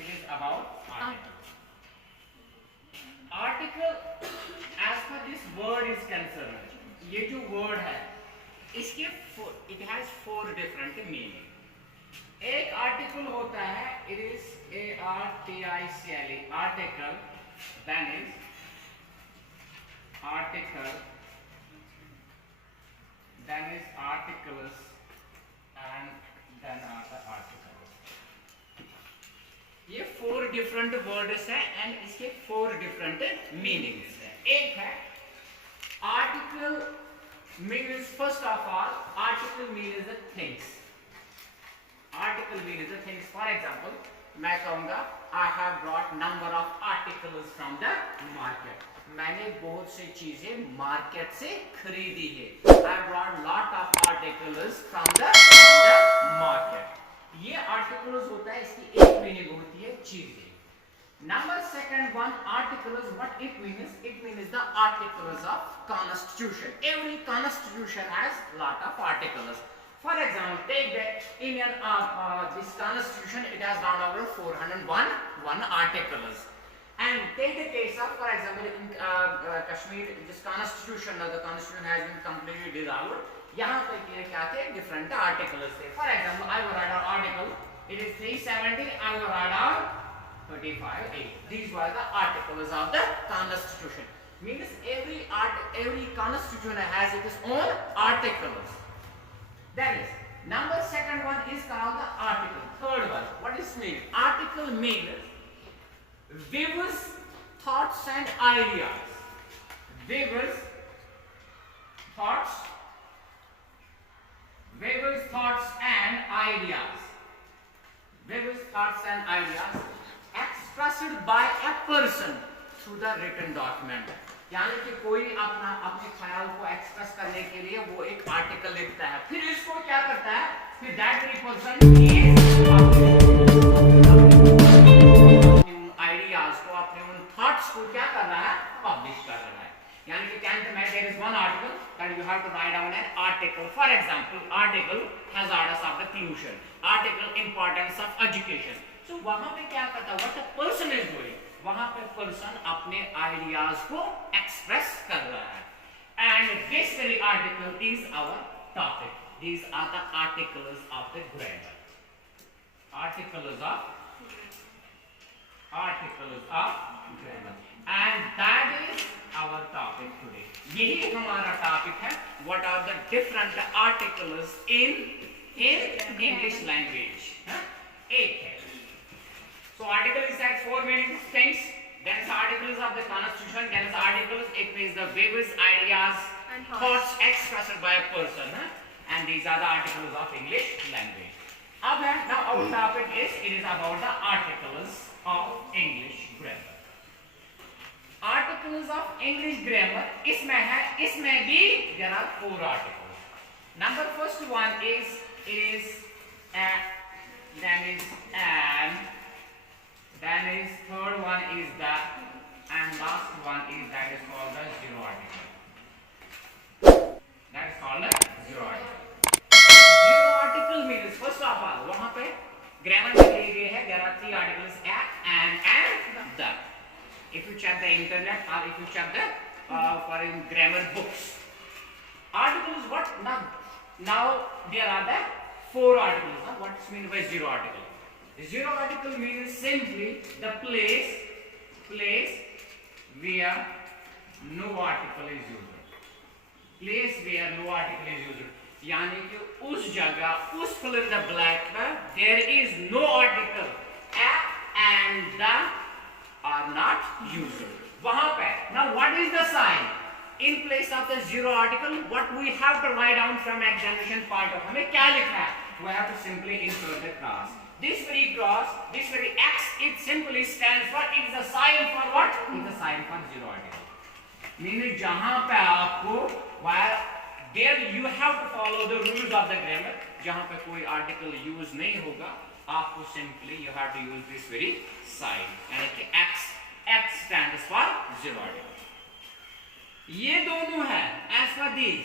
It is about article. Article, as per this word is concerned, ये जो word है, इसके it has four different meaning. एक article होता है, it is article, article, then is article, then is articles, and then are the articles. ये four different words है and इसके four different meanings है. एक है article means, first of all, article means the things. Article means the things. For example, मैं कहूँगा I have brought number of articles from the market. मैंने बहुत सी चीजें मार्केट से खरीदी है. I brought lot of articles from the market. ये articles होता है, इसकी एक मीनिंग होती है चीजें. Number second one, articles, what it means? It means the articles of constitution. Every constitution has lot of articles. For example, take the Indian this constitution, it has around over 401 articles. And take the case of, for example, in Kashmir, this constitution, the constitution has been completely dissolved. यहाँ पे क्या थे? Different articles थे. For example, I will write an article. It is 370. I will write down 35A. These were the articles of the constitution. Means every constitution has its own articles. That is, number second one is called the article. Third one, what is mean? Article means views, thoughts and ideas. Views, thoughts and ideas. Views, thoughts and ideas expressed by a person through the written document. यानी कि कोई अपने ख्याल को express करने के लिए वो एक आर्टिकल लिखता है, फिर इसको क्या करता है, फिर दैट पर्सन अपने उन आइडियाज को, अपने उन थॉट्स को क्या कर रहा है, पब्लिश कर रहा है. यानी कि 10th में there is one article that you have to write down an article. For example, article hazards of the pollution, article importance of education. So वहाँ पे क्या करता है, what the person is doing, वहाँ पे पर्सन अपने ideas को express कर रहा है. And this very article is our topic. These are the articles of the grammar. Articles of grammar. And that is our topic today. यही हमारा टॉपिक है. What are the different articles in English language. एक है. So article is like four main things. Then is articles of the constitution. Then is articles. It means the views, ideas, and thoughts expressed by a person. And these are the articles of English language. Now our topic is, it is about the articles of English grammar. Articles of English grammar. इसमें भी there are four articles. Number first one is then is an. Then is third one is the, and last one is that is called the zero article. That is called the zero article. Zero article means, first of all, वहाँ पे grammar में दिए गए हैं, there are three articles, a, and the. If you check the internet or if you check the for in grammar books, articles what now there are the four articles. What is meant by zero article? Zero article means simply the place where no article is used. Place where no article is used. यानी कि उस जगह, उस fill in the blank में there is no article. A and the are not used. वहाँ पे. Now what is the sign? In place of the zero article, what we have to write down from examination part of, हमें क्या लिखना है? We have to simply insert the cross. This very cross, this very X, it simply stands for, it is a sign for what? It is a sign for zero article. Meaning जहाँ पे आपको, where there you have to follow the rules of the grammar. जहाँ पे कोई article use नहीं होगा, आपको simply you have to use this very sign. यानी कि X stands for zero article. ये दोनों है as per these,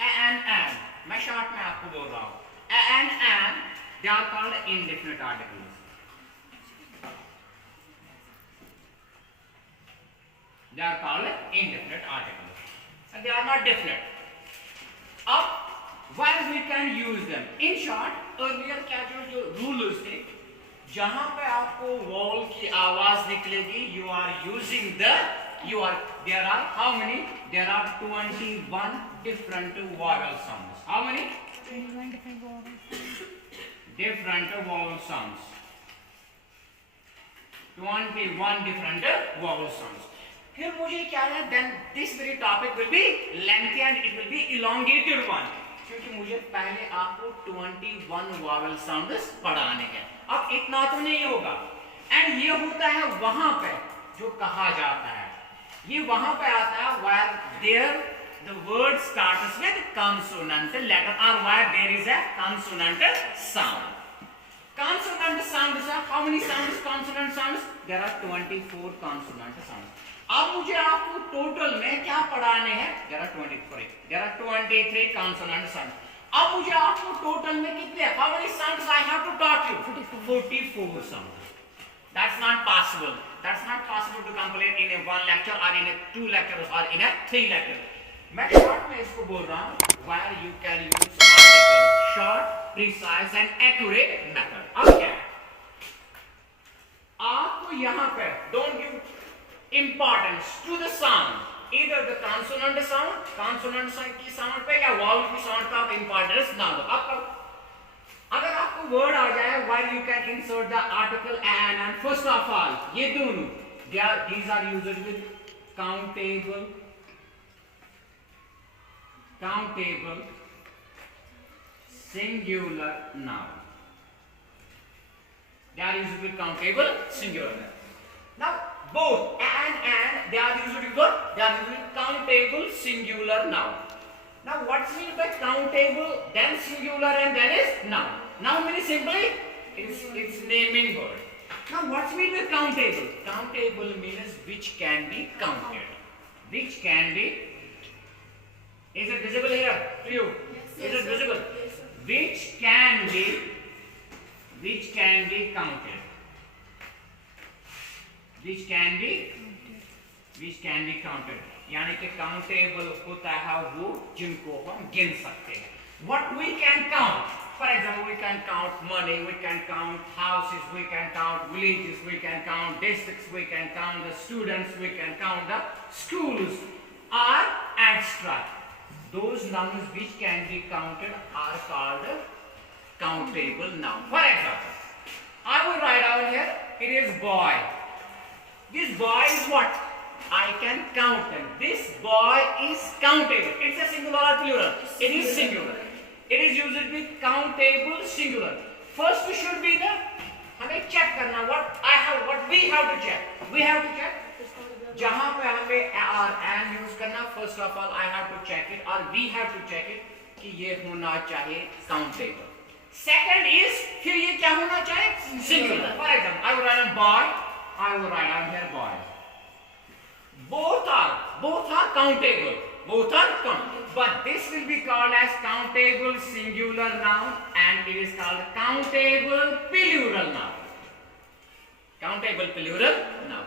a and. मैं short में आपको बोल रहा हूँ. A and they are called indefinite articles. They are called indefinite articles. And they are not definite. अब why we can use them? In short, earlier क्या जो rules थे, जहाँ पे आपको vowel की आवाज निकलेगी, you are using the there are how many? There are 21 different vowel sounds. How many? 21 different vowel sounds. Different vowel sounds. 21 different vowel sounds. फिर मुझे क्या है? Then this very topic will be lengthy and it will be elongated one. क्योंकि मुझे पहले आपको 21 vowel sounds पढ़ाने हैं. अब इतना तो नहीं होगा. And ये होता है वहाँ पे जो कहा जाता है. ये वहाँ पे आता है where there the word starts with consonant letter or where there is a consonant sound. Consonant sounds are how many sounds? Consonant sounds? There are 24 consonant sounds. अब मुझे आपको टोटल में क्या पढ़ाने हैं? There are 23 consonant sounds. अब मुझे आपको टोटल में कितने? How many sounds I have to taught you? 44 sounds. That's not possible. That's not possible to complete in a one lecture or in a 2 lectures or in a 3 lectures. मैं short में इसको बोल रहा हूँ where you can use article, short, precise and accurate method. अब क्या है? आपको यहाँ पे don't give importance to the sound, either the consonant sound की sound पे या vowel की sound पे आप importance ना दो. अब अगर आपको word आ जाए where you can insert the article and first of all ये दोनों these are used with countable, singular noun. They are used with countable, singular noun. Now both and they are used with what? They are used with countable, singular noun. Now what's meant by countable, then singular and then is noun. Noun means simply it's naming word. Now what's meant by countable? Countable means which can be counted. Which can be. Is it visible here to you? Yes, is it visible? Yes, sir. Which can be counted. Which can be counted. यानी कि countable होता है वो जिनको हम गिन सकते हैं. What we can count? For example, we can count money, we can count houses, we can count villages, we can count districts, we can count the students, we can count the schools. Are abstract. Those nouns which can be counted are called countable noun. For example, I will write down here, it is boy. This boy is what? I can count him. This boy is countable. It's a singular or plural? It is singular. It is used with countable singular. First should be the हमें check करना what we have to check. We have to check जहाँ पे हमें or and use करना. First of all I have to check it or we have to check it कि ये होना चाहिए countable. Second is फिर ये क्या होना चाहिए? Singular. For example, I will write on boy. I will write on here boy. Both are countable. Both are countable. But this will be called as countable singular noun and it is called countable plural noun. Countable plural noun.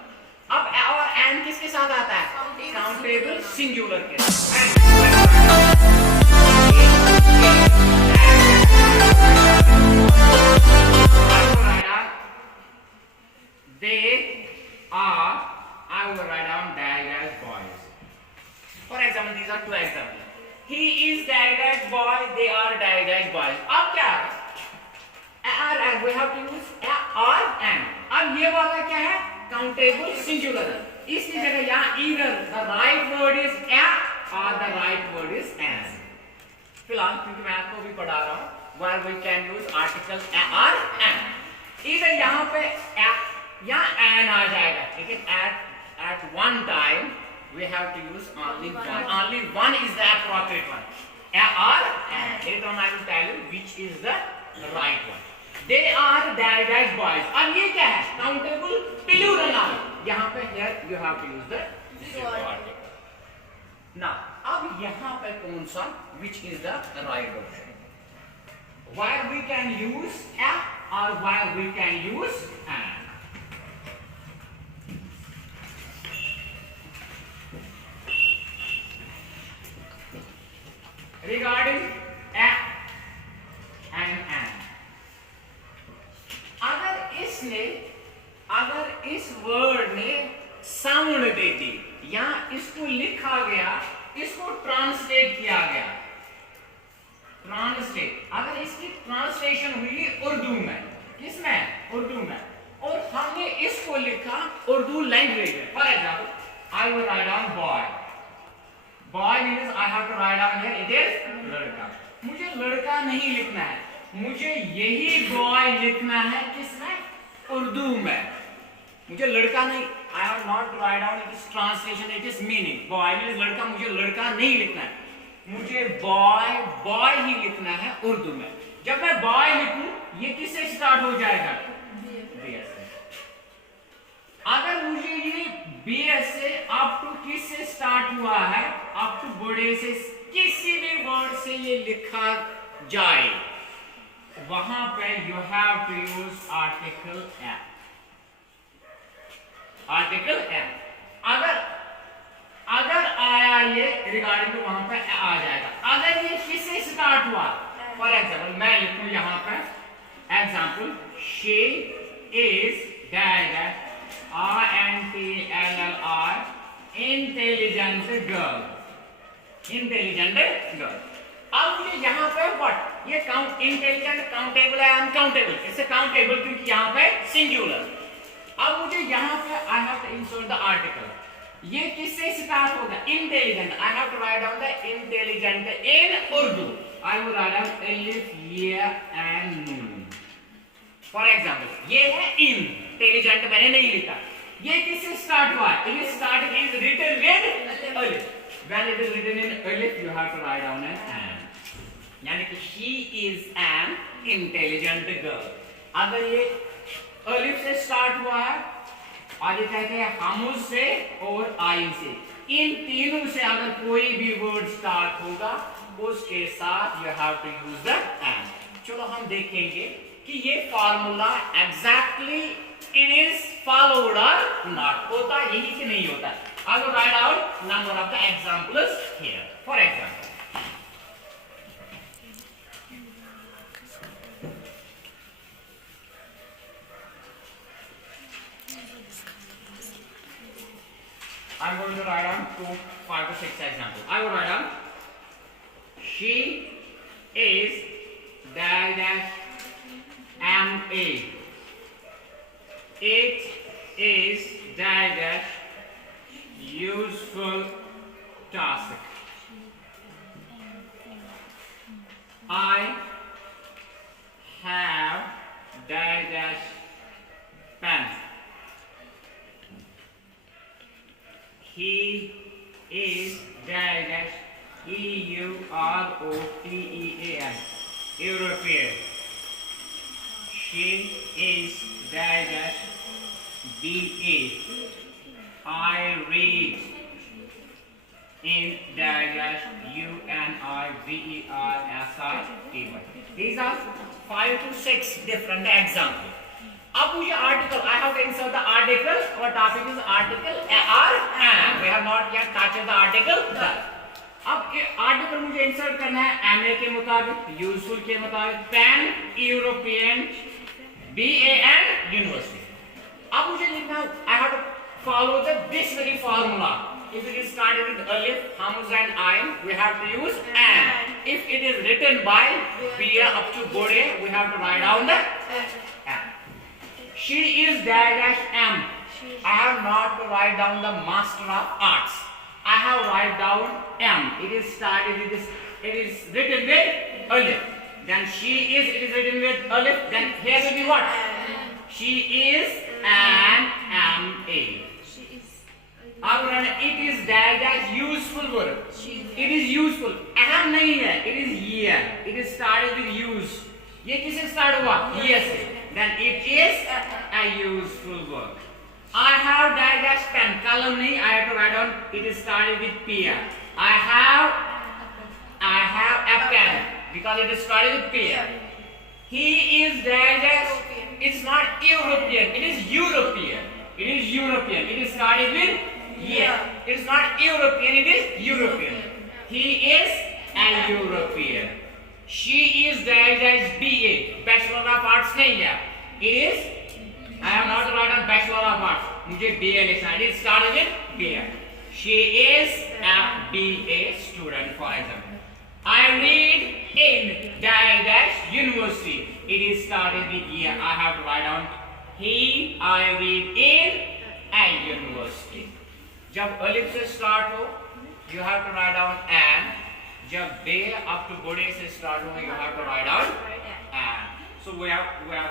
अब और and किसके साथ आता है? Countable singular के साथ. They are. I will write down dad as boys. For example, these are two examples. He is dad as boy. They are dad as boys. अब क्या है? And we have to use or and. अब ये वाला क्या है? Countable singular. इसकी जगह यहाँ either the right word is a or the right word is an. फिलहाल क्योंकि मैं आपको भी पढ़ा रहा हूँ where we can use article a or an. Either यहाँ पे a या an आ जाएगा. लेकिन at one time we have to use only one. Only one is the appropriate one. A or an. Later on I will tell you which is the right one. They are dad as boys. अब ये क्या है? Countable plural noun. यहाँ पे here you have to use the zero article. Now अब यहाँ पे कौन सा? Which is the right option? Where we can use a or where we can use an. अगर इस वर्ड ने साउंड दे दी या इसको लिखा गया, इसको ट्रांसलेट किया गया, ट्रांसलेट, अगर इसकी ट्रांसलेशन हुई उर्दू में, किसमें? उर्दू में, और हमने इसको लिखा उर्दू लैंग्वेज में. For example I will write down boy. Boy means I have to write down here it is लड़का. मुझे लड़का नहीं लिखना है, मुझे यही बॉय लिखना है किसमें? उर्दू में. मुझे लड़का नहीं, I have not to write down it is translation, it is meaning. Boy means लड़का, मुझे लड़का नहीं लिखना है, मुझे बॉय बॉय ही लिखना है उर्दू में. जब मैं बॉय लिखूं, ये किससे स्टार्ट हो जाएगा? बीएस से. अगर मुझे ये बीएस से अप टू किस से स्टार्ट हुआ है? अप टू बड़े से किसी भी वर्ड से ये लिखा जाए, वहां पे you have to use article an. Article an. अगर आया ये रिगार्डिंग तो वहां पे आ जाएगा. अगर ये किससे स्टार्ट हुआ, फॉर एग्जाम्पल मैं लिखूं यहां पे example, she is dash INTLLR intelligent girl. Intelligent girl. अब मुझे यहाँ पे व्हाट, ये काउंट, इंटेलिजेंट काउंटेबल है अनकाउंटेबल? इससे काउंटेबल क्योंकि यहाँ पे सिंगुलर. अब मुझे यहाँ पे I have to insert the article. ये किससे स्टार्ट होगा? Intelligent. I have to write down the intelligent in Urdu. I will write down अलिफ या एंड नून. फॉर एग्जाम्पल ये है इंटेलिजेंट, मैंने नहीं लिखा. ये किससे स्टार्ट हुआ? It is start is written with अलिफ. When it is written in alif, you have to write down an an. यानी कि she is an intelligent girl. अगर ये अलिफ से स्टार्ट हुआ है, आगे कहते हैं हमज से और आइन से, इन तीनों से अगर कोई भी वर्ड स्टार्ट होगा, उसके साथ you have to use the an. चलो हम देखेंगे कि ये formula exactly it is followed or not. होता यही कि नहीं होता. I will write out number of the examples here. For example, I'm going to write down 2, 5 to 6 examples. I will write down she is dash MA. It is dash useful task. I have dash pen. He is dash European. European. She is dash BA. I read in dash UNIVERSITY. These are 5 to 6 different examples. अब मुझे article, I have to insert the article. Our topic is article or and. We have not yet touched the article the. अब ये article मुझे insert करना है MA के मुताबिक, useful के मुताबिक, pen, European, BA and university. अब मुझे लिखना है, I have to follow the this very formula. If it is started with alif, hamza and ayn, we have to use an. If it is written by Bia up to Bode, we have to write down the an. She is dash M. I have not to write down the master of arts. I have write down M. It is started with this. It is written with alif. Then she is. It is written with alif. Then here will be what? She is an MA. अब it is dash useful word. It is useful. अहम नहीं है. It is year. It is started with use. ये किससे start हुआ? Year से. Then it is a useful word. I have dash pen. Column नहीं. I have to write down. It is started with P. I have a pen because it is started with P. He is dash. It's not European. It is European. It is European. It is started with yeah. It is not European, it is European. He is a European. She is dash BA. Bachelor of Arts नहीं है. It is. I have not written Bachelor मुझे BA लिखना है. It started with BA. She is a BA student, for example. I read in dash dash university. It is started with year. I have to write down I read in a university. जब अलिफ से start हो, you have to write down an. जब बे up to बड़े से start हो, you have to write down an. So we have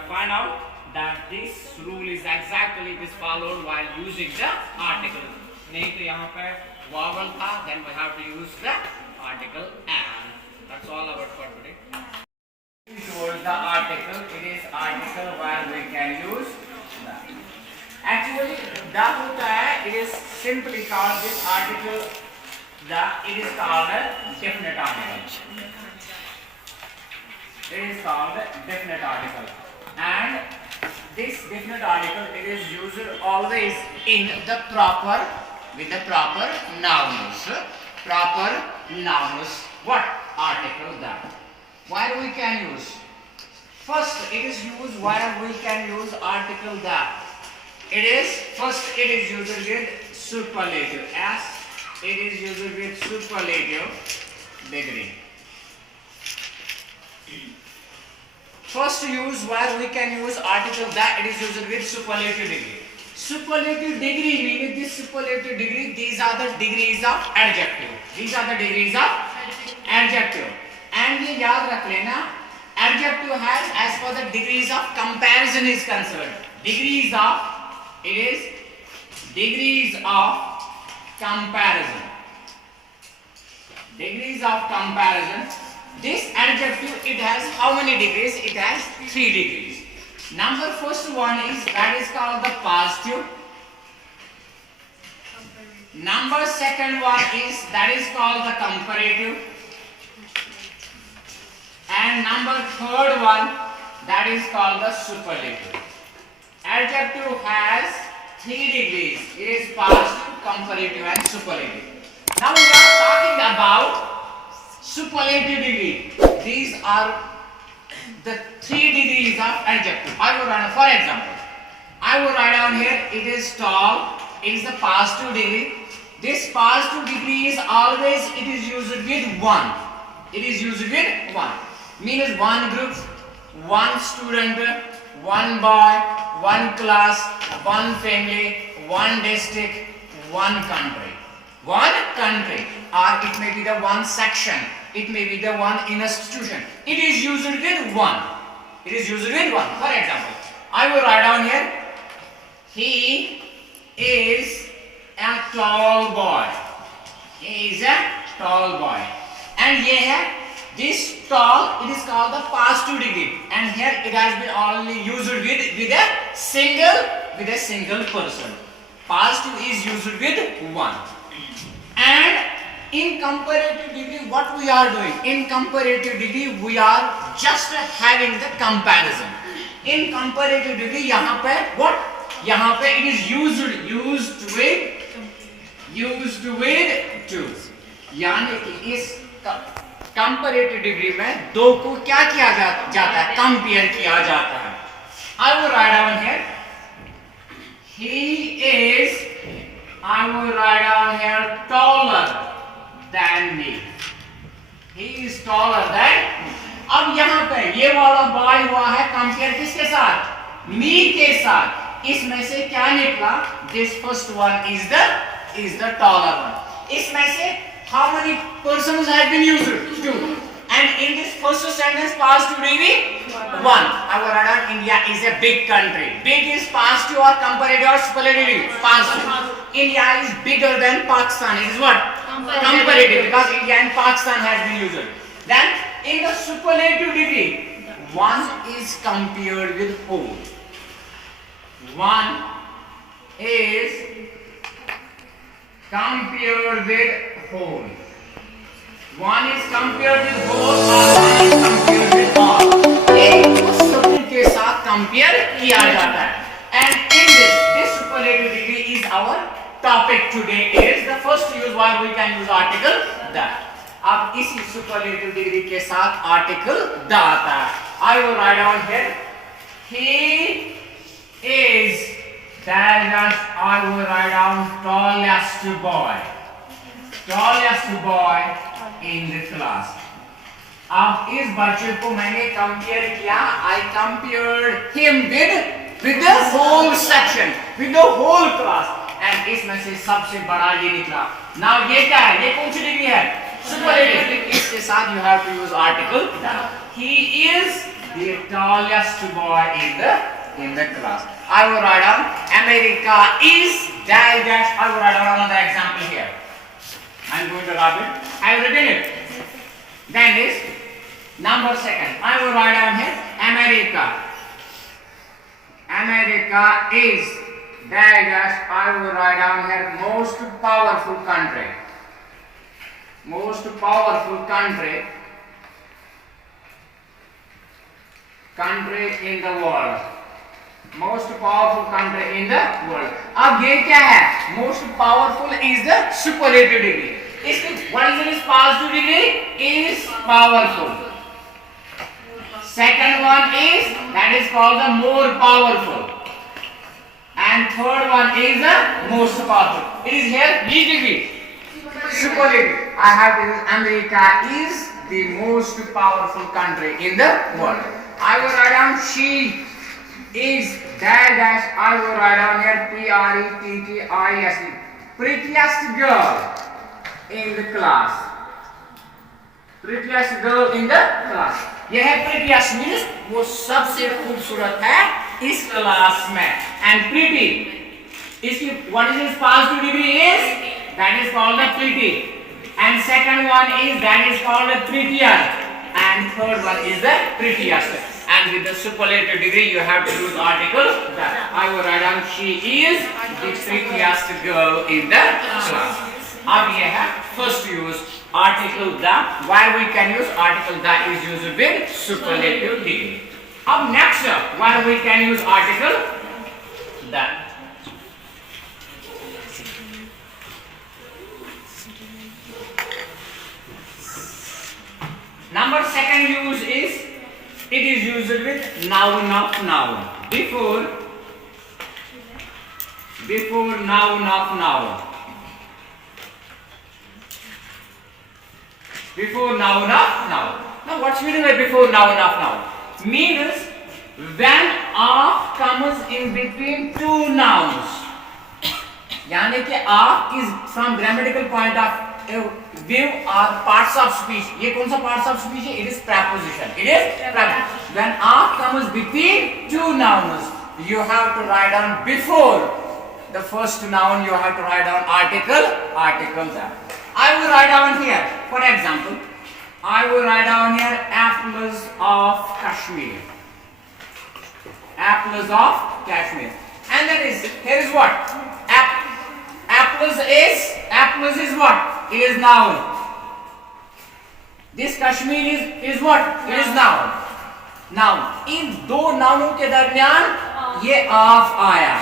find out that this rule is exactly followed while using the article. नहीं तो यहाँ पे vowel था, then we have to use the article and. That's all about for today. Towards the article, it is article where we can use that. Actually, the होता है, it is simply called this article. It is called a definite article. It is called a definite article, and this definite article it is used always in the proper with the proper nouns. Proper nouns. What article that? Where we can use? First, it is used where we can use article that. It is used with superlative. As it is used with superlative degree. First use where we can use article that, it is used with superlative degree. Superlative degree means this superlative degree, these are the degrees of adjective. These are the degrees of adjective. And ये याद रख लेना, adjective has as per the degrees of comparison is concerned. Degrees of, it is degrees of comparison. Degrees of comparison. This adjective, it has how many degrees? It has 3 degrees. Number first one is, that is called the positive. Number second one is, that is called the comparative. And number third one, that is called the superlative. Adjective has 3 degrees. It is positive, comparative and superlative. Now we are talking about superlative degree. These are the 3 degrees of adjective. I will write, for example, I will write down here, it is tall, it is the positive degree. This positive degree is always, it is used with 1. It is used with 1. Means one group, one student, one boy, one class, one family, one district, one country. One country, or it may be the one section, it may be the one institution. It is used with 1. It is used with 1. For example, I will write down here, he is a tall boy. He is a tall boy. And here, this tall, it is called the positive degree. And here it has been only used with a single person. Positive is used with 1. And in comparative degree, what we are doing? In comparative degree, we are just having the comparison. In comparative degree, यहाँ पे what? यहाँ पे it is used with 2. यानी कि इस comparative degree में 2 को क्या किया जाता है? Compare किया जाता है. I will write down here. He is, I will write down here, taller than me. He is taller than. अब यहाँ पे ये वाला बॉय हुआ है कंपेयर किसके साथ? मी के साथ. इसमें से क्या निकला? This first one is the taller one. इसमें से how many persons have been used? 2. And in this first sentence, positive degree 1. I will write down India is a big country. Big is positive or comparative or superlative? Positive. India is bigger than Pakistan. It is what? Comparative, because India and Pakistan has been used. Then in the superlative degree, 1 is compared with whole. 1 is compared with whole. 1 is compared with whole or 1 is compared with all. एक उस समूह के साथ compare किया जाता है. And in this superlative degree is our topic today. Is the first use why we can use article that. अब इसी superlative degree के साथ article the आता है. I will write down here. He is dash I will write down tallest boy. Tallest boy in the class. अब इस बच्चे को मैंने कंपेयर किया. I compared him with the whole section, with the whole class. And इसमें से सबसे बड़ा ये निकला. Now ये क्या है? ये कौन सी डिग्री है? Superlative. इसके साथ you have to use article. He is the tallest boy in the class. I will write down America is dash dash. I will write down another example here. I am going to write it. I have written it. Then is number second. I will write down here America. America is dash dash. I will write down here most powerful country. Most powerful country in the world. Most powerful country in the world. अब ये क्या है? Most powerful is the superlative degree. What is its positive degree? Is powerful. Second one is that is called the more powerful. And third one is the most powerful. It is here which degree? Superlative. I have to use America is the most powerful country in the world. I will write down she is dash dash. I will write down here prettiest. Prettiest girl in the class. Prettiest girl in the class. यह है prettiest means वो सबसे खूबसूरत है इस class में. And pretty इसकी what is its positive degree is that is called the pretty. And second one is that is called the prettier. And third one is the prettiest. And with the superlative degree you have to use article that. I will write down she is the prettiest girl in the class. अब ये है first use article that. Why we can use article that is used with superlative degree. अब next why we can use article that. Number second use is it is used with noun of noun. Before noun of noun. Before noun of noun. Now what's meaning by before noun of noun? Means when of comes in between two nouns. यानी कि of is from grammatical point of view are parts of speech. ये कौन सा parts of speech है? It is preposition. It is preposition. When of comes between two nouns, you have to write down before the first noun. You have to write down article that. I will write down here. For example, I will write down here apples of Kashmir. Apples of Kashmir. And then here is what? Apples is what? It is noun. This Kashmir is what? It is noun. Noun. इन दो नाउनों के दरमियान ये of आया.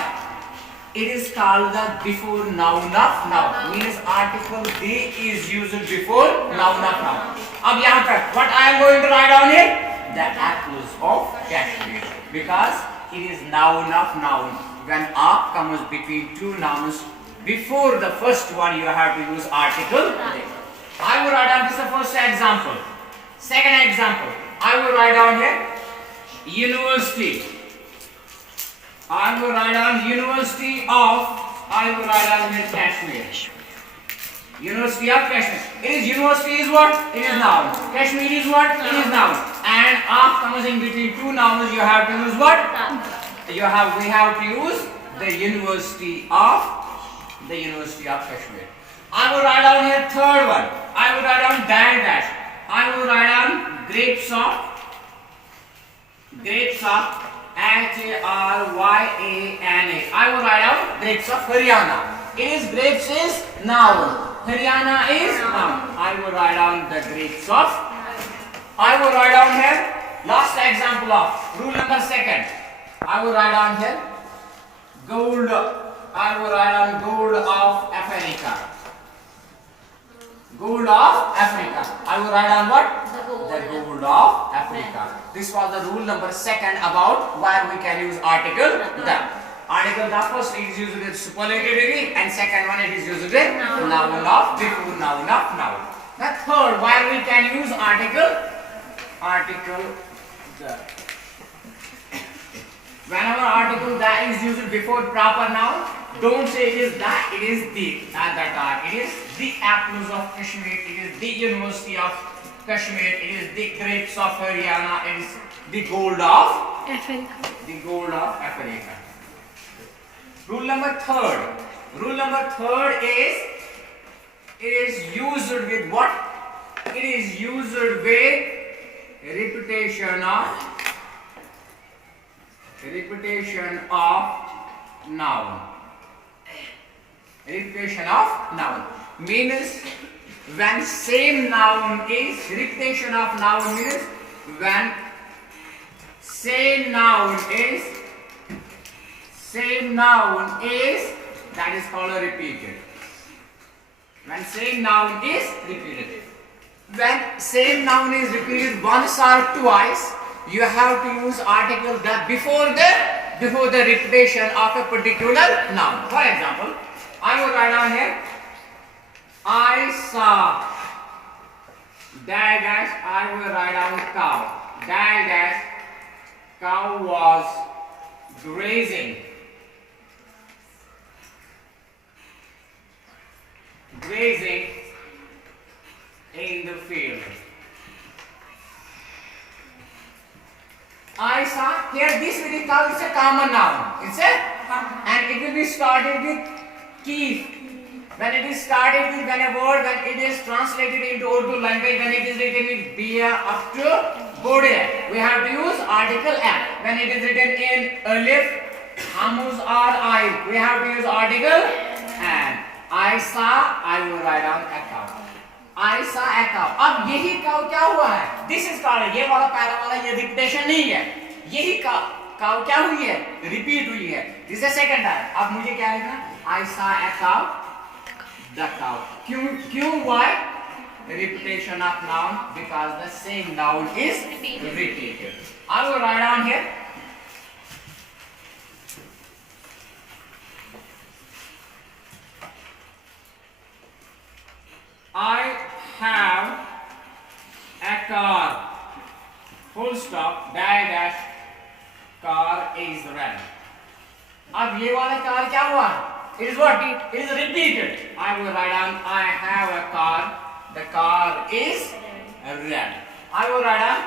It is called the before noun of noun. Means article they is used before noun of noun. अब यहाँ तक what I am going to write down here? The apples of Kashmir. Because it is noun of noun. When of comes between two nouns, before the first one you have to use article. I will write down this is the first example. Second example, I will write down here university. I will write down University of. I will write down here Kashmir. University of Kashmir. It is university is what? It is noun. Kashmir is what? It is noun. And of comes in between two nouns. You have to use what? We have to use the University of Kashmir. I will write down here third one. I will write down dash. I will write down grapes of Haryana. I will write down grapes of Haryana. It is grapes is noun. Haryana is noun. I will write down the grapes of. I will write down here last example of rule number second. I will write down here gold. I will write down gold of Africa. Gold of Africa. I will write down what? The gold of Africa. This was the rule number second about where we can use article the. Article, the first is used with superlative degree and second one it is used with noun of before noun of noun. The third, where we can use article the. Whenever article that is used before proper noun, don't say it is that, it is the at that time. It is the apples of Kashmir, it is the University of Kashmir, it is the grapes of Haryana, it is the gold of Africa. Rule number third is it is used with what? It is used with repetition of noun. Repetition of noun means when same noun is repetition of noun means when same noun is that is called a repeated. When same noun is repeated. When same noun is repeated once or twice, you have to use article that before the repetition of a particular noun. For example, I will write down here. I saw dash dash. I will write down cow dash dash. Cow was grazing in the field. I saw here this with cow is a common noun. And it will be started with keef. When it is started with when it is translated into Urdu language, when it is written with bia up to bode, we have to use article am. When it is written in alif, hamuz or I, we have to use article am. I saw, I will write down a cow. I saw a cow. अब यही cow क्या हुआ है? This is called, ये वाला पहला वाला ये repetition नहीं है. यही cow क्या हुई है? Repeat हुई है. This is the second time. अब मुझे क्या लिखना? I saw a cow. The cow. क्यों? Why? Repetition of noun because the same noun is repeated. I will write down here. I have a car. Full stop. Dash. Car is red. अब ये वाला car क्या हुआ? It is what? It is repeated. I will write down. I have a car. The car is red. I will write down.